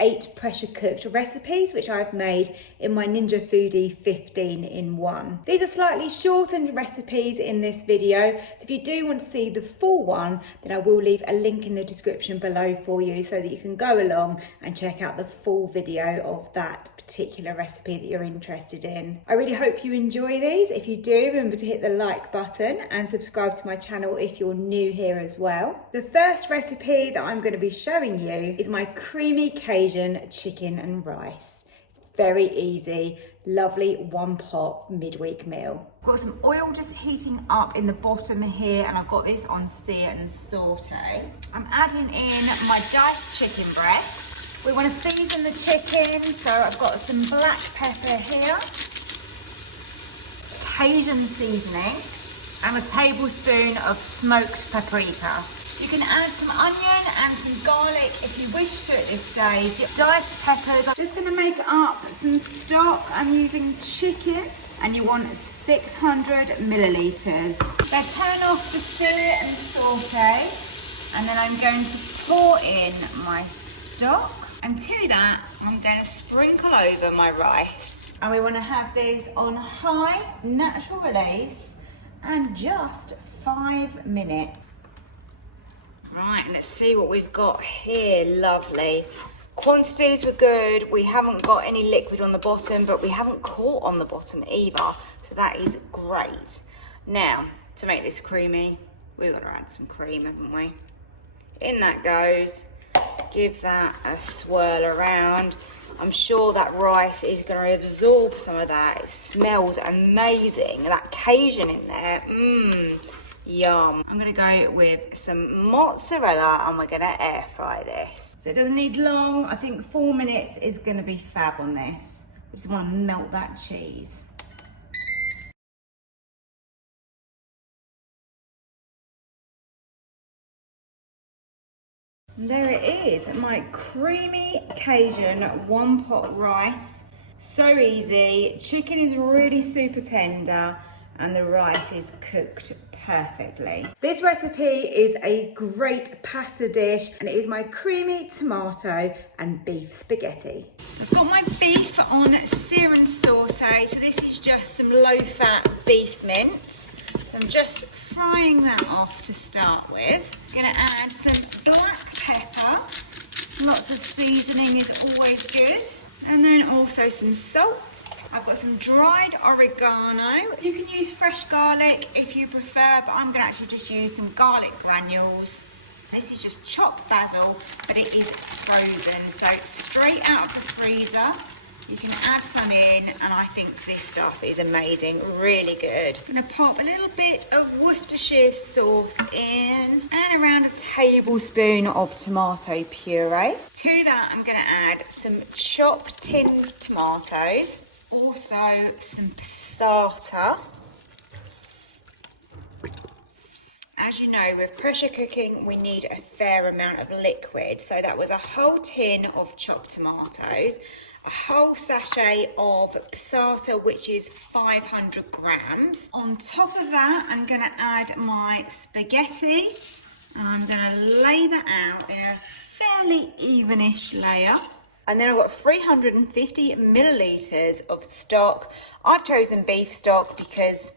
8 pressure cooked recipes, which I've made in my Ninja Foodi 15 in 1. These are slightly shortened recipes in this video, so if you do want to see the full one, then I will leave a link in the description below for you so that you can go along and check out the full video of that particular recipe that you're interested in. I really hope you enjoy these. If you do, remember to hit the like button and subscribe to my channel if you're new here as well. The first recipe that I'm going to be showing you is my creamy Cajun chicken and rice. It's very easy, lovely one pot midweek meal. I've got some oil just heating up in the bottom here, and I've got this on sear and saute. I'm adding in my diced chicken breast. We want to season the chicken, so I've got some black pepper here, Cajun seasoning, and a tablespoon of smoked paprika. You can add some onion and some garlic if you wish to at this stage. Diced peppers. I'm just going to make up some stock. I'm using chicken, and you want 600 millilitres. Then turn off the sear and saute, and then I'm going to pour in my stock. And to that, I'm going to sprinkle over my rice. And we want to have this on high, natural release, and just 5 minutes. Right, and let's see what we've got here. Lovely. Quantities were good. We haven't got any liquid on the bottom, but we haven't caught on the bottom either. So that is great. Now, to make this creamy, we've got to add some cream, haven't we? In that goes. Give that a swirl around. I'm sure that rice is going to absorb some of that. It smells amazing. That Cajun in there, yum. I'm going to go with some mozzarella, and we're going to air fry this. So it doesn't need long. I think 4 minutes is going to be fab on this. We just want to melt that cheese. And there it is, my creamy Cajun one pot rice. So easy. Chicken is really super tender, and the rice is cooked perfectly. This recipe is a great pasta dish, and it is my creamy tomato and beef spaghetti. I've got my beef on sear and saute, so this is just some low-fat beef mince. So I'm just frying that off to start with. I'm gonna add some black pepper. Lots of seasoning is always good. And then also some salt. I've got some dried oregano. You can use fresh garlic if you prefer, but I'm gonna actually just use some garlic granules. This is just chopped basil, but it is frozen, so straight out of the freezer. You can add some in, and I think this stuff is amazing, really good. I'm gonna pop a little bit of Worcestershire sauce in, and around a tablespoon of tomato puree. To that, I'm gonna add some chopped tinned tomatoes, also some passata. As you know, with pressure cooking, we need a fair amount of liquid. So that was a whole tin of chopped tomatoes, a whole sachet of passata, which is 500 grams. On top of that, I'm gonna add my spaghetti, and I'm gonna lay that out in a fairly evenish layer. And then I've got 350 millilitres of stock. I've chosen beef stock because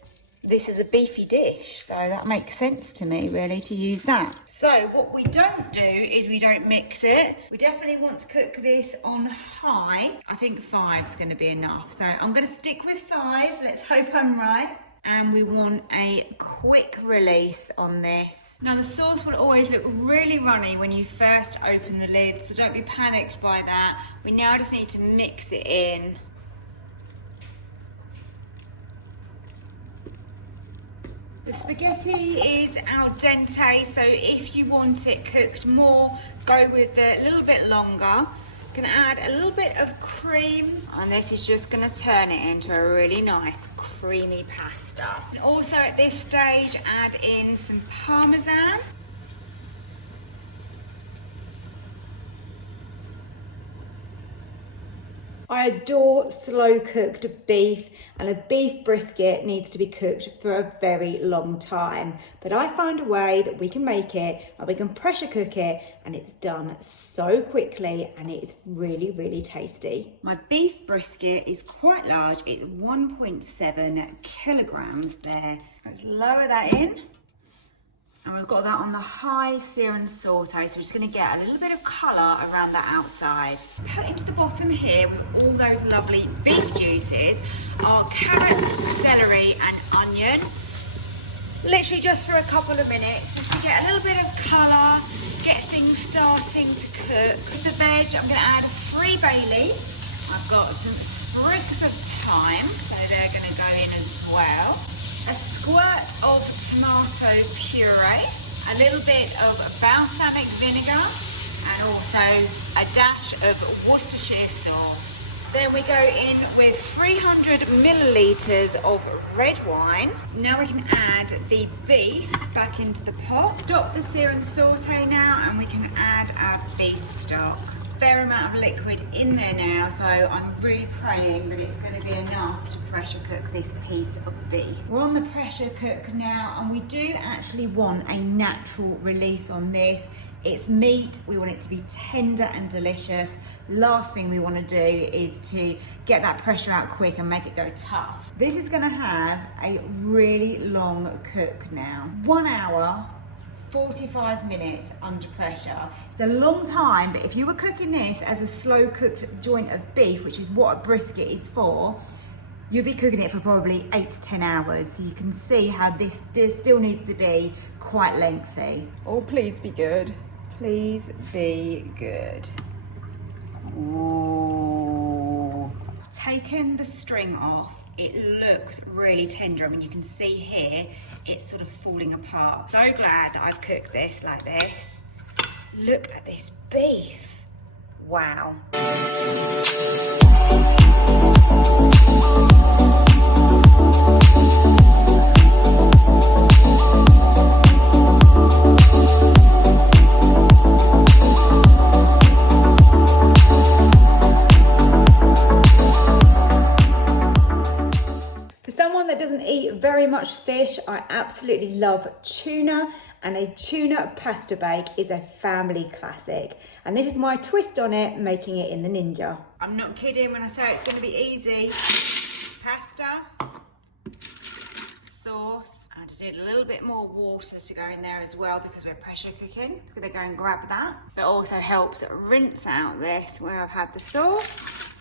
this is a beefy dish, so that makes sense to me really to use that. So what we don't do is we don't mix it. We definitely want to cook this on high. I think 5 is going to be enough, so I'm going to stick with 5. Let's hope I'm right. And we want a quick release on this. Now the sauce will always look really runny when you first open the lid, so don't be panicked by that. We now just need to mix it in. The spaghetti is al dente, so if you want it cooked more, go with it a little bit longer. Gonna add a little bit of cream, and this is just gonna turn it into a really nice creamy pasta. And also at this stage, add in some parmesan. I adore slow cooked beef, and a beef brisket needs to be cooked for a very long time. But I found a way that we can make it and we can pressure cook it, and it's done so quickly and it's really, really tasty. My beef brisket is quite large. It's 1.7 kilograms there. Let's lower that in. And we've got that on the high sear and saute, so we're just going to get a little bit of colour around that outside. Put into the bottom here with all those lovely beef juices are carrots, celery and onion. Literally just for a couple of minutes, just to get a little bit of colour, get things starting to cook. With the veg, I'm going to add a 3 bay leaf. I've got some sprigs of thyme, so they're going to go in as well. A squirt of tomato puree, a little bit of balsamic vinegar, and also a dash of Worcestershire sauce. Then we go in with 300 millilitres of red wine. Now we can add the beef back into the pot. Stop the sear and saute now, and we can add our beef stock. Fair amount of liquid in there now, so I'm really praying that it's going to be enough to pressure cook this piece of beef. We're on the pressure cook now, and we do actually want a natural release on this. It's meat, we want it to be tender and delicious. Last thing we want to do is to get that pressure out quick and make it go tough. This is going to have a really long cook now. 1 hour 45 minutes under pressure. It's a long time, but if you were cooking this as a slow cooked joint of beef, which is what a brisket is for, you'd be cooking it for probably 8 to 10 hours. So you can see how this still needs to be quite lengthy. Oh, please be good. Please be good. Ooh. I've taken the string off. It looks really tender. I mean, you can see here, it's sort of falling apart. So glad that I've cooked this like this. Look at this beef. Wow. Very much fish, I absolutely love tuna, and a tuna pasta bake is a family classic, and this is my twist on it, making it in the Ninja. I'm not kidding when I say it's going to be easy. Pasta, sauce, I just need a little bit more water to go in there as well because we're pressure cooking. I'm going to go and grab that. That also helps rinse out this where I've had the sauce.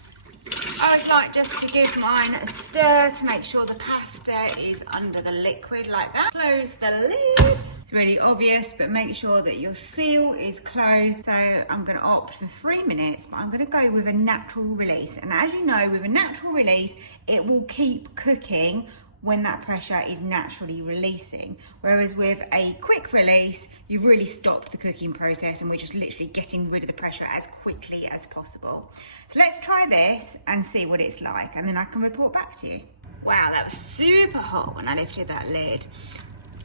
I always like just to give mine a stir to make sure the pasta is under the liquid like that. Close the lid. It's really obvious, but make sure that your seal is closed. So I'm going to opt for 3 minutes, but I'm going to go with a natural release. And as you know, with a natural release, it will keep cooking when that pressure is naturally releasing. Whereas with a quick release, you've really stopped the cooking process and we're just literally getting rid of the pressure as quickly as possible. So let's try this and see what it's like, and then I can report back to you. Wow, that was super hot when I lifted that lid.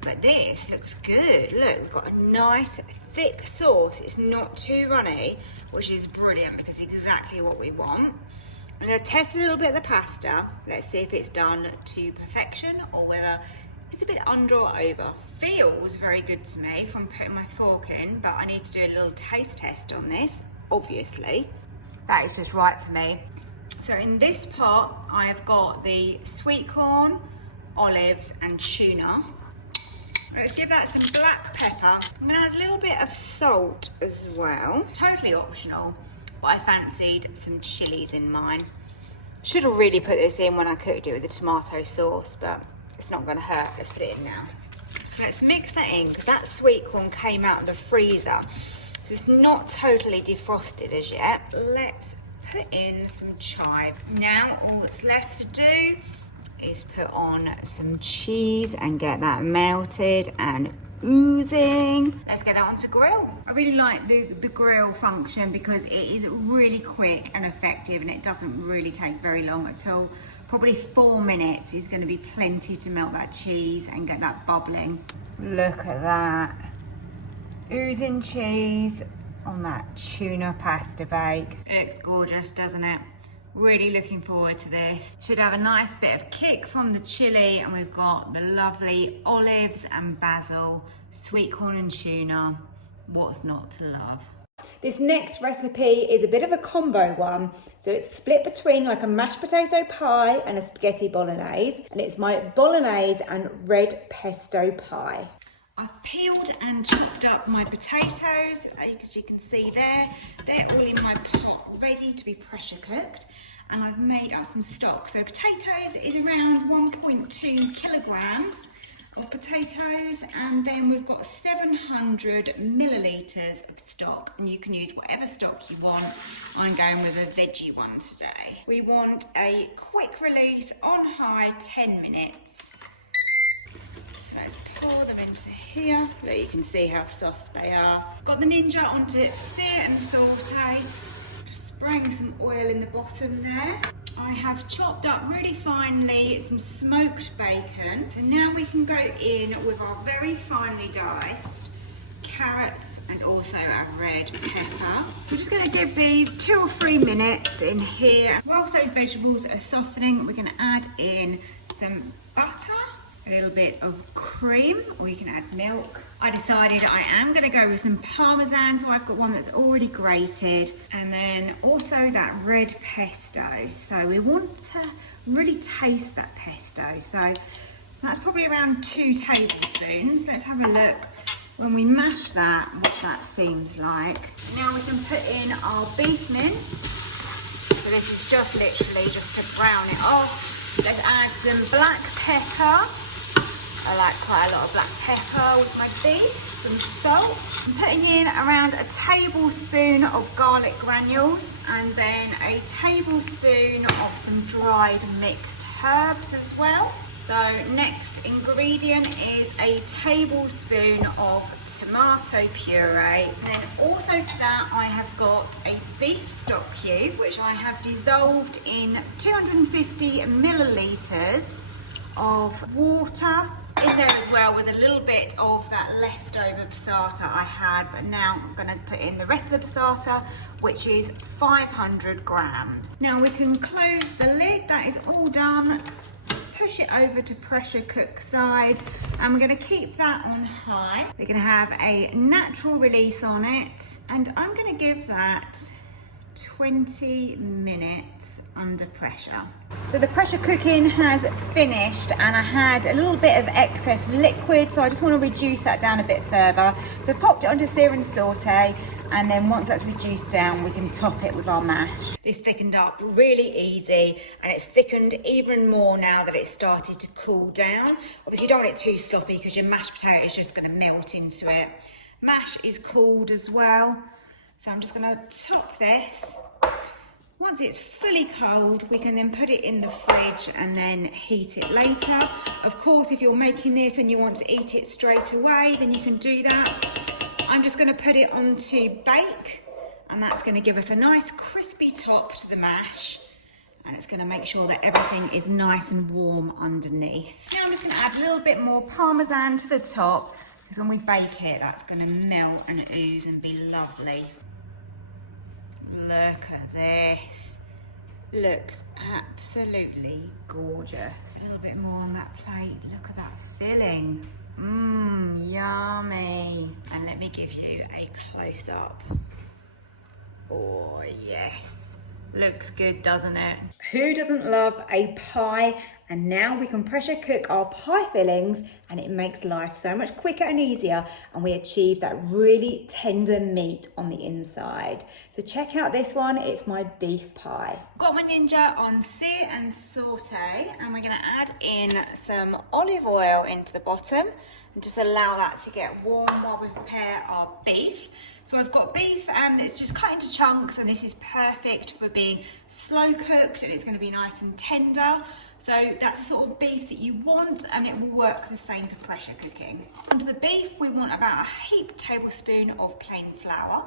But this looks good. Look, we've got a nice thick sauce. It's not too runny, which is brilliant because it's exactly what we want. I'm going to test a little bit of the pasta. Let's see if it's done to perfection or whether it's a bit under or over. Feels very good to me from putting my fork in, but I need to do a little taste test on this, obviously. That is just right for me. So in this pot, I've got the sweet corn, olives and tuna. Let's give that some black pepper. I'm going to add a little bit of salt as well. Totally optional. But I fancied some chilies in mine. Should have really put this in when I cooked it with the tomato sauce, but it's not going to hurt. Let's put it in now. So let's mix that in because that sweet corn came out of the freezer. So it's not totally defrosted as yet. Let's put in some chive. Now all that's left to do is put on some cheese and get that melted and oozing. Let's get that onto grill. I really like the grill function because it is really quick and effective and it doesn't really take very long at all. Probably 4 minutes is going to be plenty to melt that cheese and get that bubbling. Look at that. Oozing cheese on that tuna pasta bake. It looks gorgeous, doesn't it? Really looking forward to this. Should have a nice bit of kick from the chili, and we've got the lovely olives and basil, sweet corn and tuna. What's not to love? This next recipe is a bit of a combo one. So it's split between like a mashed potato pie and a spaghetti bolognese. And it's my bolognese and red pesto pie. I've peeled and chopped up my potatoes, as you can see there. They're all in my pot, ready to be pressure cooked. And I've made up some stock. So potatoes is around 1.2 kilograms of potatoes, and then we've got 700 millilitres of stock, and you can use whatever stock you want. I'm going with a veggie one today. We want a quick release on high, 10 minutes. So let's pour them into here. Look, you can see how soft they are. Got the Ninja onto sear and saute. Just spraying some oil in the bottom there. I have chopped up really finely some smoked bacon. So now we can go in with our very finely diced carrots and also our red pepper. We're just going to give these 2 or 3 minutes in here. Whilst those vegetables are softening, we're going to add in some butter, a little bit of cream, or you can add milk. I decided I am going to go with some Parmesan, so I've got one that's already grated, and then also that red pesto. So we want to really taste that pesto. So that's probably around 2 tablespoons. Let's have a look when we mash that, what that seems like. Now we can put in our beef mince. So this is just literally just to brown it off. Let's add some black pepper. I like quite a lot of black pepper with my beef, some salt. I'm putting in around a tablespoon of garlic granules, and then a tablespoon of some dried mixed herbs as well. So next ingredient is a tablespoon of tomato puree. And then also to that I have got a beef stock cube, which I have dissolved in 250 millilitres of water. In there as well was a little bit of that leftover passata I had, but now I'm going to put in the rest of the passata, which is 500 grams. Now we can close the lid, that is all done. Push it over to pressure cook side, and we're going to keep that on high. We're going to have a natural release on it, and I'm going to give that 20 minutes under pressure. So the pressure cooking has finished, and I had a little bit of excess liquid, so I just want to reduce that down a bit further. So I've popped it onto sear and saute, and then once that's reduced down, we can top it with our mash. This thickened up really easy, and it's thickened even more now that it's started to cool down. Obviously you don't want it too sloppy because your mashed potato is just going to melt into it. Mash is cooled as well, so I'm just going to top this. Once it's fully cold, we can then put it in the fridge and then heat it later. Of course, if you're making this and you want to eat it straight away, then you can do that. I'm just going to put it onto bake, and that's going to give us a nice crispy top to the mash, and it's going to make sure that everything is nice and warm underneath. Now I'm just going to add a little bit more Parmesan to the top, because when we bake it, that's going to melt and ooze and be lovely. Look at this. Looks absolutely gorgeous. A little bit more on that plate. Look at that filling. Mmm, yummy. And let me give you a close up. Oh, yes. Looks good, doesn't it? Who doesn't love a pie? And now we can pressure cook our pie fillings, and it makes life so much quicker and easier, and we achieve that really tender meat on the inside. So check out this one, it's my beef pie. Got my Ninja on sear and saute, and we're gonna add in some olive oil into the bottom and just allow that to get warm while we prepare our beef. So I've got beef, and it's just cut into chunks, and this is perfect for being slow cooked, and it's going to be nice and tender. So that's the sort of beef that you want, and it will work the same for pressure cooking. Onto the beef, we want about a heaped tablespoon of plain flour.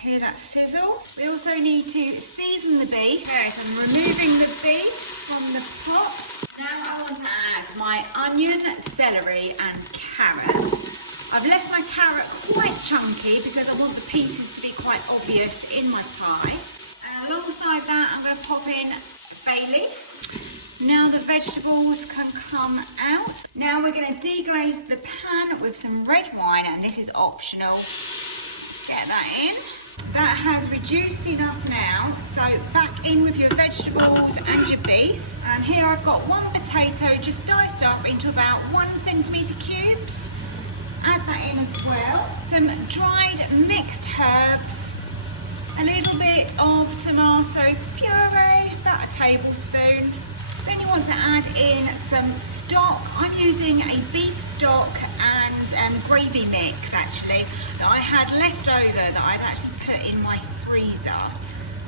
Hear that sizzle? We also need to season the beef. Okay, so I'm removing the beef from the pot. Now I want to add my onion, celery and carrot. I've left my carrot quite chunky because I want the pieces to be quite obvious in my pie. And alongside like that, I'm going to pop in bay leaf. Now the vegetables can come out. Now we're going to deglaze the pan with some red wine, and this is optional. Get that in. That has reduced enough now, so back in with your vegetables and your beef. And here I've got one potato just diced up into about 1 centimetre cubes. Add that in as well. Some dried mixed herbs, a little bit of tomato puree, about a tablespoon. Then you want to add in some stock. I'm using a beef stock and gravy mix actually that I had left over that I've actually put in my freezer.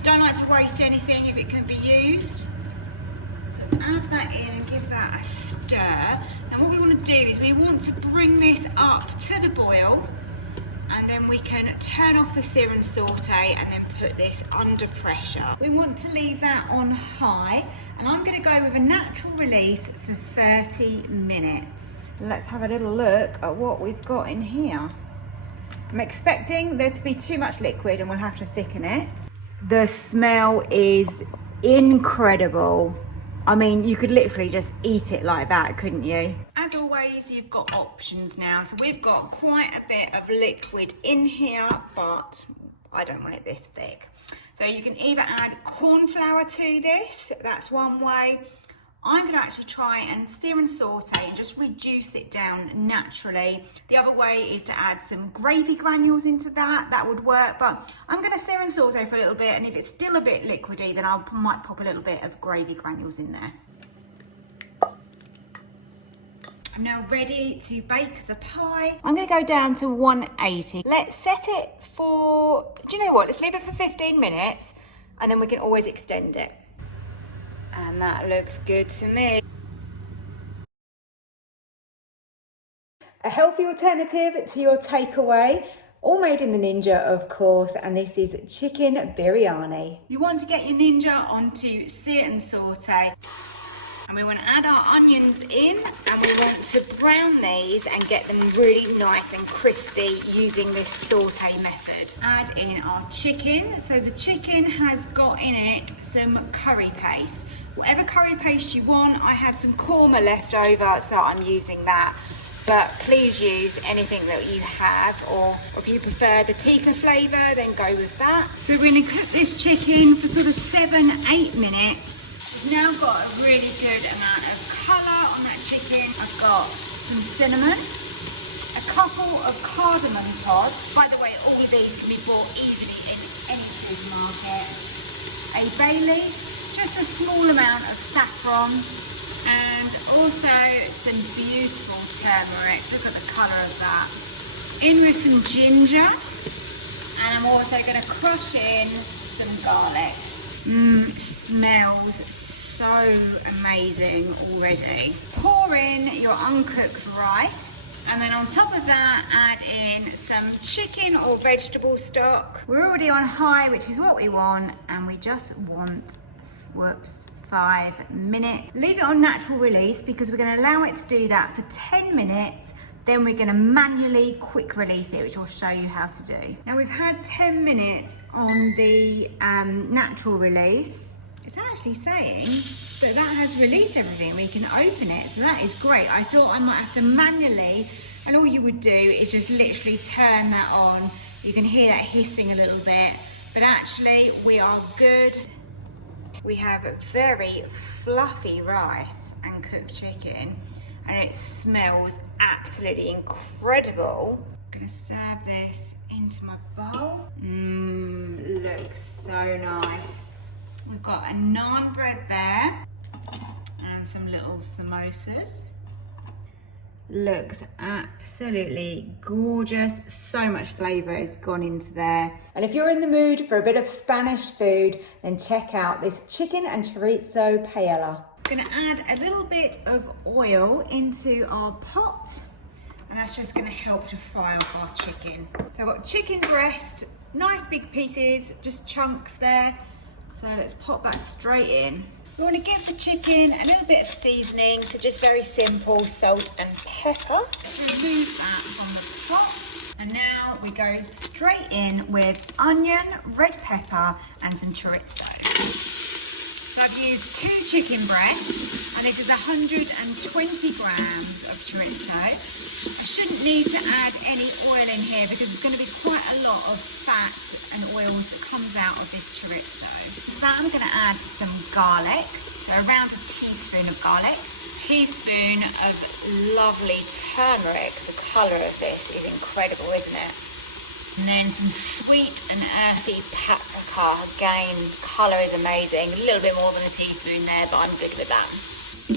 Don't like to waste anything if it can be used. So let's add that in and give that a stir. Now what we want to do is we want to bring this up to the boil, and then we can turn off the sear and saute and then put this under pressure. We want to leave that on high, and I'm going to go with a natural release for 30 minutes. Let's have a little look at what we've got in here. I'm expecting there to be too much liquid and we'll have to thicken it. The smell is incredible. I mean, you could literally just eat it like that, couldn't you? As always, you've got options now. So we've got quite a bit of liquid in here, but I don't want it this thick. So you can either add corn flour to this, that's one way. I'm going to actually try and sear and saute and just reduce it down naturally. The other way is to add some gravy granules into that would work, but I'm going to sear and saute for a little bit, and if it's still a bit liquidy, then I might pop a little bit of gravy granules in there. I'm now ready to bake the pie. I'm going to go down to 180. Let's set it for, do you know what, let's leave it for 15 minutes and then we can always extend it. And that looks good to me. A healthy alternative to your takeaway, all made in the Ninja, of course, and this is chicken biryani. You want to get your Ninja onto sear and saute. And we want to add our onions in, and we want to brown these and get them really nice and crispy using this saute method. Add in our chicken. So the chicken has got in it some curry paste. Whatever curry paste you want, I had some korma left over, so I'm using that. But please use anything that you have, or if you prefer the tikka flavour, then go with that. So we're going to cook this chicken for sort of 7-8 minutes. We've now got a really good amount of colour on that chicken. I've got some cinnamon, a couple of cardamom pods. By the way, all of these can be bought easily in any supermarket. A bay leaf, just a small amount of saffron, and also some beautiful turmeric. Look at the colour of that. In with some ginger, and I'm also going to crush in some garlic. Smells so amazing already. Pour in your uncooked rice, and then on top of that add in some chicken or vegetable stock. We're already on high, which is what we want, and we just want 5 minutes. Leave it on natural release because we're going to allow it to do that for 10 minutes. Then we're going to manually quick release it, which I'll show you how to do. Now we've had 10 minutes on the natural release. It's actually saying that has released everything. We can open it, so that is great. I thought I might have to manually, and all you would do is just literally turn that on. You can hear that hissing a little bit, but actually we are good. We have very fluffy rice and cooked chicken, and it smells absolutely incredible. I'm gonna serve this into my bowl. Looks so nice. We've got a naan bread there and some little samosas. Looks absolutely gorgeous. So much flavour has gone into there. And if you're in the mood for a bit of Spanish food, then check out this chicken and chorizo paella. I'm gonna add a little bit of oil into our pot, and that's just gonna help to fry off our chicken. So I've got chicken breast, nice big pieces, just chunks there. So let's pop that straight in. We want to give the chicken a little bit of seasoning, so just very simple salt and pepper. Remove that from the pot. And now we go straight in with onion, red pepper and some chorizo. I've used 2 chicken breasts, and this is 120 grams of chorizo. I shouldn't need to add any oil in here because there's going to be quite a lot of fat and oils that comes out of this chorizo. So now I'm going to add some garlic, so around a teaspoon of garlic, teaspoon of lovely turmeric. The colour of this is incredible, isn't it? And then some sweet and earthy paprika. Again, colour is amazing. A little bit more than a teaspoon there, but I'm good with that.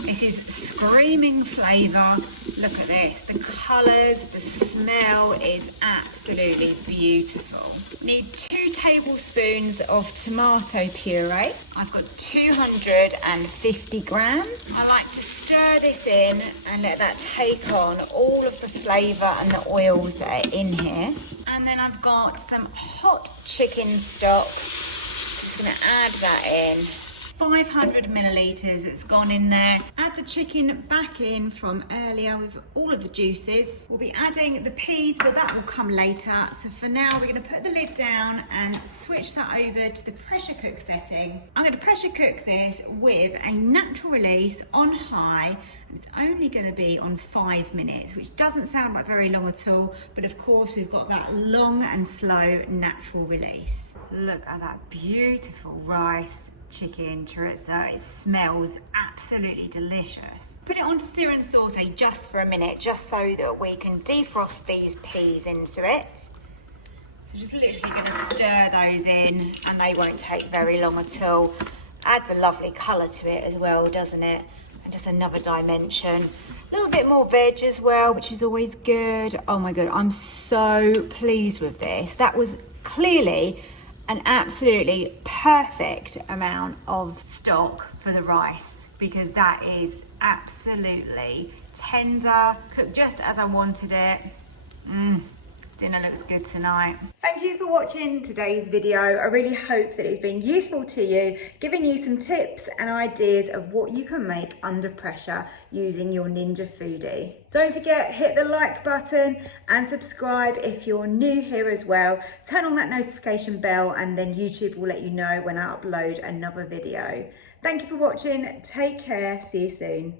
This is screaming flavour. Look at this. The colours, the smell is absolutely beautiful. Need 2 tablespoons of tomato puree. I've got 250 grams. I like to stir this in and let that take on all of the flavour and the oils that are in here. And then I've got some hot chicken stock. So I'm just going to add that in. 500 millilitres, it's gone in there. Add the chicken back in from earlier with all of the juices. We'll be adding the peas, but that will come later. So for now, we're going to put the lid down and switch that over to the pressure cook setting. I'm going to pressure cook this with a natural release on high. It's only going to be on 5 minutes, which doesn't sound like very long at all, but of course we've got that long and slow natural release. Look at that beautiful rice chicken chorizo. It smells absolutely delicious. Put it onto sear and saute just for a minute, just so that we can defrost these peas into it. So just literally going to stir those in, and they won't take very long at all. Adds a lovely colour to it as well, doesn't it? And just another dimension. A little bit more veg as well, which is always good. Oh my god, I'm so pleased with this. That was clearly an absolutely perfect amount of stock for the rice, because that is absolutely tender, cooked just as I wanted it. Dinner looks good tonight. Thank you for watching today's video. I really hope that it's been useful to you, giving you some tips and ideas of what you can make under pressure using your Ninja Foodi. Don't forget, hit the like button and subscribe if you're new here as well. Turn on that notification bell, and then YouTube will let you know when I upload another video. Thank you for watching. Take care. See you soon.